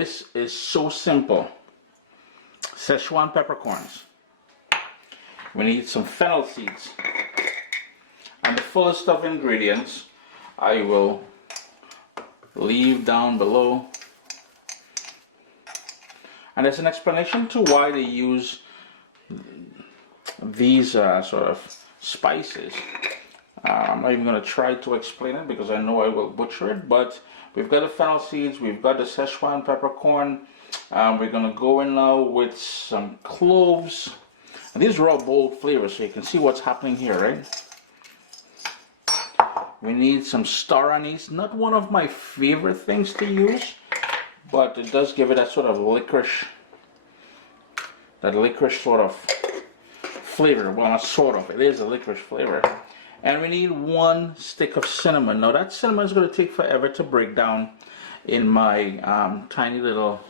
This is so simple. Sichuan peppercorns. We need some fennel seeds. And the full list of ingredients I will leave down below. And there's an explanation to why they use these sort of spices. I'm not even going to try to explain it because I know I will butcher it, but we've got the fennel seeds, we've got the Sichuan peppercorn. We're going to go in now with some cloves. And these are all bold flavors, so you can see what's happening here, right? We need some Star Anise, not one of my favorite things to use, but it does give it that sort of licorice sort of flavor. Well, not sort of, it is a licorice flavor. And we need 1 stick of cinnamon. Now that cinnamon is going to take forever to break down in my tiny little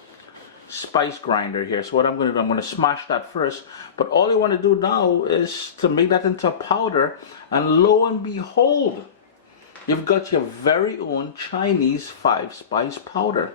spice grinder here. So what I'm going to do, I'm going to smash that first. But all you want to do now is to make that into a powder, and lo and behold, you've got your very own Chinese 5-spice powder.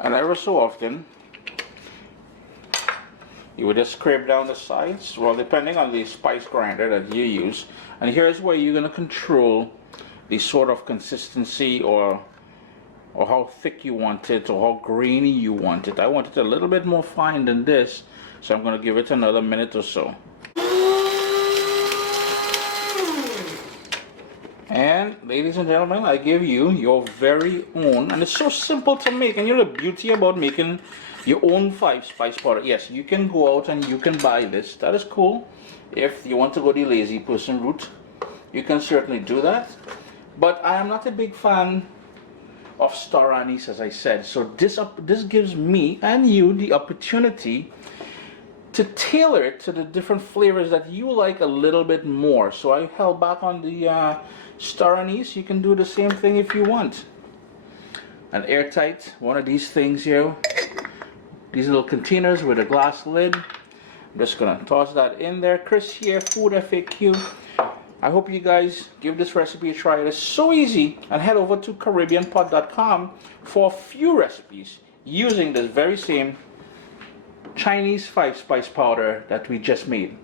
And ever so often, you would just scrape down the sides, well, depending on the spice grinder that you use. And here's where you're going to control the sort of consistency or how thick you want it or how grainy you want it. I want it a little bit more fine than this, so I'm going to give it another minute or so. And ladies and gentlemen, I give you your very own, and it's so simple to make. And you know the beauty about making your own 5-spice powder. Yes, you can go out and you can buy this. That is cool. If you want to go the lazy person route, you can certainly do that. But I am not a big fan of Star Anise, as I said. So this gives me and you the opportunity to tailor it to the different flavors that you like a little bit more. So I held back on the Star Anise. You can do the same thing if you want. An airtight one of these things here, these little containers with a glass lid. I'm just gonna toss that in there. Chris here, FoodFAQ. I hope you guys give this recipe a try. It is so easy, and head over to CaribbeanPot.com for a few recipes using this very same Chinese 5-spice powder that we just made.